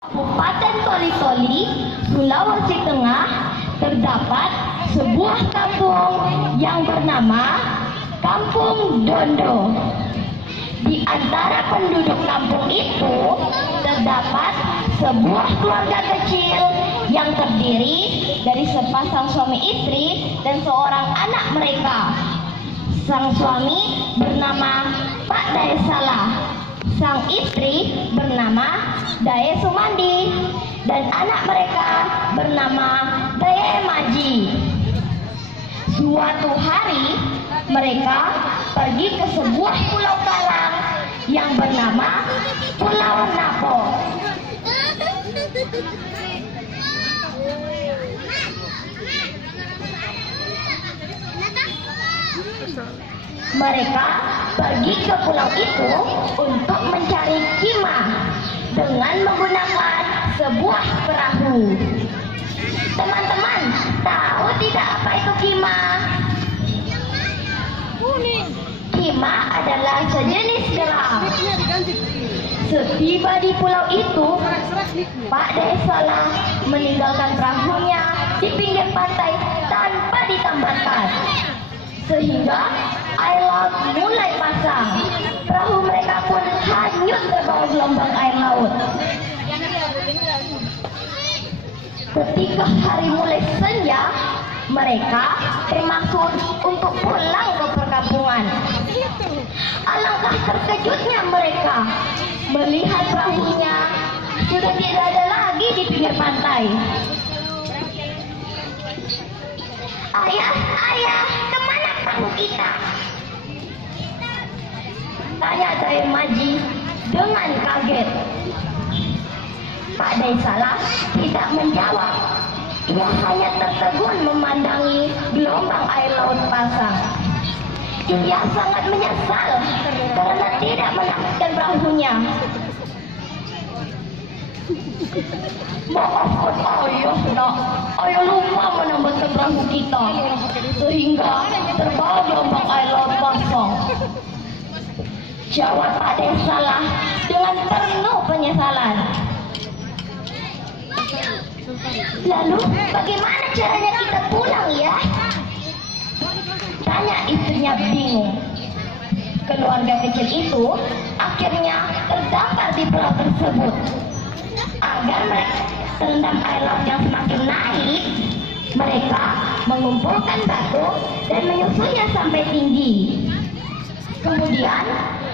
Kabupaten Toli-Toli, Sulawesi Tengah, terdapat sebuah kampung yang bernama Kampung Dondo. Di antara penduduk kampung itu terdapat sebuah keluarga kecil yang terdiri dari sepasang suami istri dan seorang anak mereka. Sang suami bernama Pak Daesala, sang istri bernama Dae Sumandi, dan anak mereka bernama Dae Maji. Suatu hari mereka pergi ke sebuah pulau karang yang bernama Pulau Napo. Mereka pergi ke pulau itu untuk mencari Kima dengan menggunakan sebuah perahu. Teman-teman, tahu tidak apa itu Kima? Kima adalah sejenis geram. Setiba di pulau itu, Pak Daesala meninggalkan perahunya di pinggir pantai tanpa ditambatkan, sehingga air laut mulai pasang. Perahu mereka pun hanyut terbawa gelombang air laut. Ketika hari mulai senja, mereka bermaksud untuk pulang ke perkampungan. Alangkah terkejutnya mereka melihat perahunya sudah tidak ada lagi di pinggir pantai. Ayah, ayah, kemana perahu kita? Tanya Dae Maji dengan kaget. Pak Daesala tidak menjawab. Ia hanya tertegun memandangi gelombang air laut pasang. Ia sangat menyesal karena tidak menamatkan perahunya. Maafkan ayah, nak. Ayah lupa menambahkan perahu kita, sehingga terbawa gelombang air laut pasang. Jawab Pak Daesala dengan penuh penyesalan. Lalu bagaimana caranya kita pulang ya? Tanya istrinya bingung. Keluarga kecil itu akhirnya terdampar di pulau tersebut. Agar mereka terendam air laut yang semakin naik, mereka mengumpulkan batu dan menyusunnya sampai tinggi. Kemudian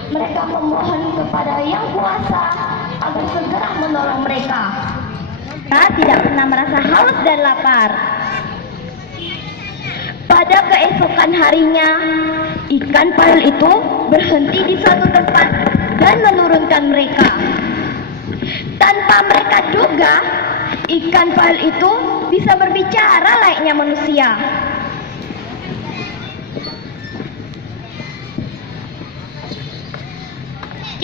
mereka memohon kepada Yang Kuasa agar segera menolong mereka. Mereka tidak pernah merasa haus dan lapar. Pada keesokan harinya, ikan payul itu berhenti di suatu tempat dan menurunkan mereka. Tanpa mereka duga, ikan payul itu bisa berbicara layaknya manusia.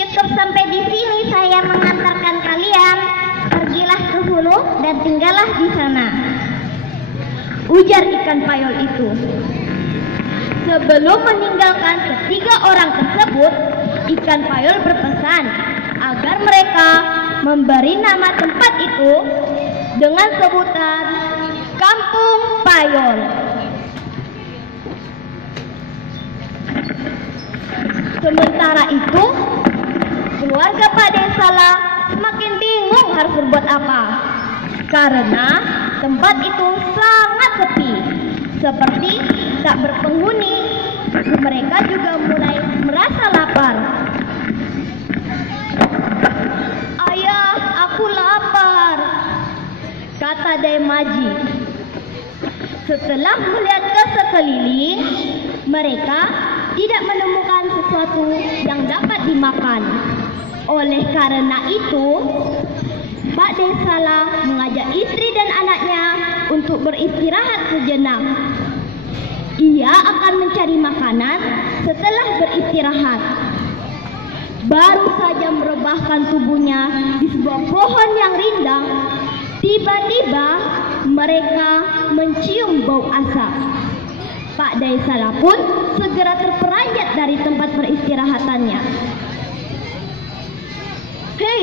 Cukup sampai di sini saya mengantarkan kalian. Pergilah ke hulu dan tinggallah di sana, ujar ikan payul itu. Sebelum meninggalkan ketiga orang tersebut, ikan payul berpesan agar mereka memberi nama tempat itu dengan sebutan Kampung Payul. Sementara itu, keluarga Pak Daesala semakin bingung harus berbuat apa, karena tempat itu sangat sepi, seperti tak berpenghuni. Mereka juga mulai merasa lapar. Ayah, aku lapar, kata Dae Maji. Setelah melihat ke sekeliling, mereka tidak menemukan sesuatu yang dapat dimakan. Oleh karena itu, Pak Daesala mengajak istri dan anaknya untuk beristirahat sejenak. Ia akan mencari makanan setelah beristirahat. Baru saja merebahkan tubuhnya di sebuah pohon yang rindang, tiba-tiba mereka mencium bau asap. Pak Daesala pun segera terperanjat dari tempat peristirahatannya. Hei,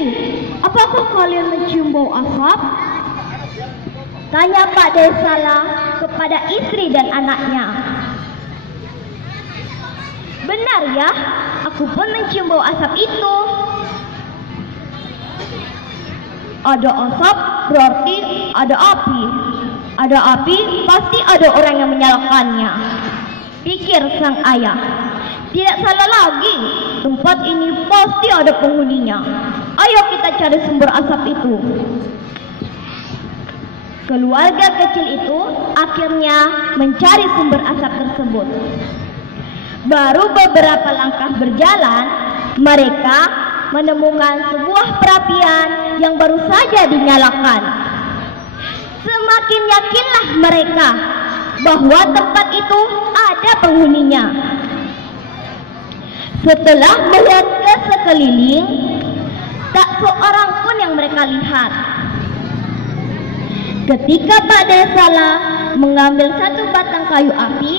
apakah kalian mencium bau asap? Tanya Pak Daesala kepada istri dan anaknya. Benar ya, aku pun mencium bau asap itu. Ada asap berarti ada api. Ada api pasti ada orang yang menyalakannya, pikir sang ayah. Tidak salah lagi, tempat ini pasti ada penghuninya. Ayo kita cari sumber asap itu. Keluarga kecil itu akhirnya mencari sumber asap tersebut. Baru beberapa langkah berjalan, mereka menemukan sebuah perapian yang baru saja dinyalakan. Semakin yakinlah mereka bahwa tempat itu ada penghuninya. Setelah melihat ke sekeliling, tak seorang pun yang mereka lihat. Ketika Pak Daesala mengambil satu batang kayu api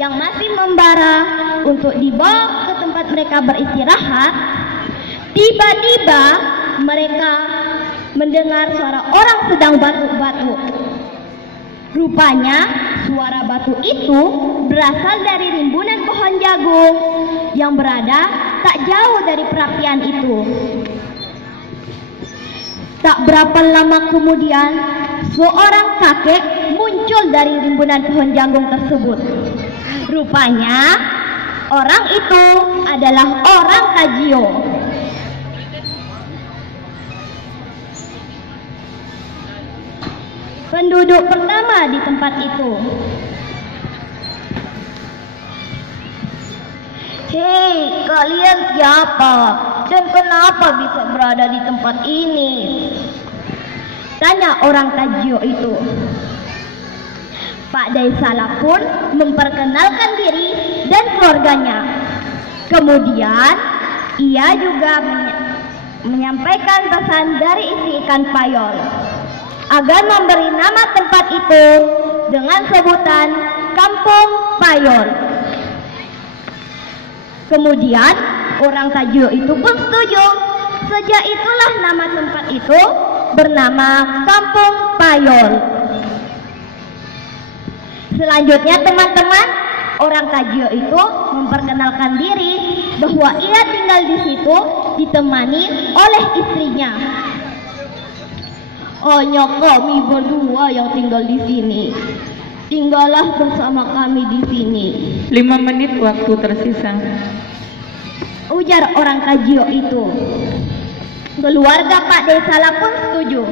yang masih membara untuk dibawa ke tempat mereka beristirahat, tiba-tiba mereka mendengar suara orang sedang batuk-batuk. Rupanya suara batuk itu berasal dari rimbunan pohon jagung yang berada tak jauh dari perapian itu. Tak berapa lama kemudian, seorang kakek muncul dari rimbunan pohon jagung tersebut. Rupanya orang itu adalah orang Kajio. Penduduk pertama di tempat itu. Hei, kalian siapa? Dan kenapa bisa berada di tempat ini? Tanya orang Kajio itu. Pak Daesala pun memperkenalkan diri dan keluarganya. Kemudian ia juga menyampaikan pesan dari istri ikan payol agar memberi nama tempat itu dengan sebutan Kampung Payol. Kemudian orang Kajio itu pun setuju. Sejak itulah nama tempat itu bernama Kampung Payol. Selanjutnya teman-teman, orang Kajio itu memperkenalkan diri bahwa ia tinggal di situ ditemani oleh istrinya. Hanya kami berdua yang tinggal di sini. Tinggallah bersama kami di sini. 5 menit waktu tersisa, ujar orang Kajio itu. Keluarga Pak Daesala pun setuju,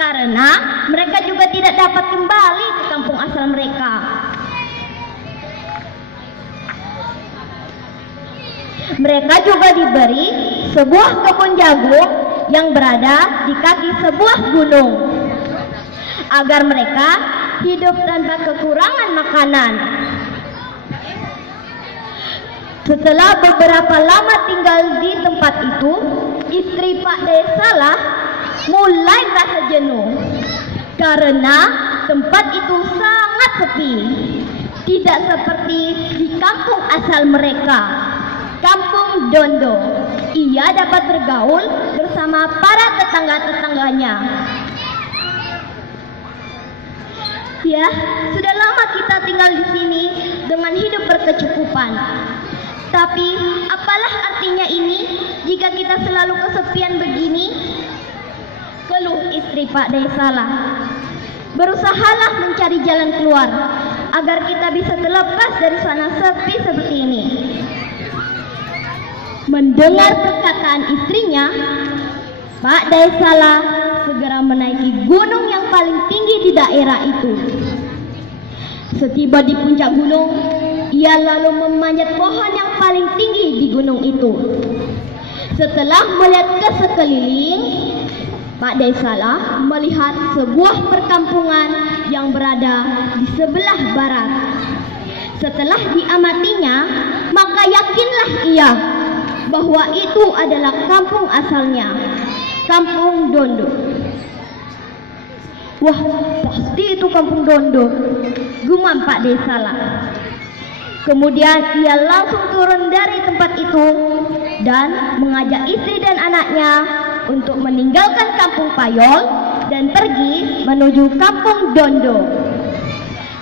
karena mereka juga tidak dapat kembali ke kampung asal mereka. Mereka juga diberi sebuah kebun jagung yang berada di kaki sebuah gunung, agar mereka hidup tanpa kekurangan makanan. Setelah beberapa lama tinggal di tempat itu, istri Pak Daesala mulai merasa jenuh karena tempat itu sangat sepi. Tidak seperti di kampung asal mereka, Kampung Dondo. Ia dapat bergaul bersama para tetangga-tetangganya. Ya, sudah lama kita tinggal di sini dengan hidup berkecukupan. Tapi apalah artinya ini jika kita selalu kesepian begini? Keluh istri Pak Daesala. Berusahalah mencari jalan keluar agar kita bisa terlepas dari suasana sepi seperti ini. Mendengar perkataan istrinya, Pak Daesala segera menaiki gunung yang paling tinggi di daerah itu. Setiba di puncak gunung, ia lalu memanjat pohon yang paling tinggi di gunung itu. Setelah melihat ke sekeliling, Pak Daesala melihat sebuah perkampungan yang berada di sebelah barat. Setelah diamatinya, maka yakinlah ia bahwa itu adalah kampung asalnya, Kampung Dondo. Wah, pasti itu Kampung Dondo, gumam Pak Daesala. Kemudian ia langsung turun dari tempat itu dan mengajak istri dan anaknya untuk meninggalkan kampung Payol dan pergi menuju kampung Dondo.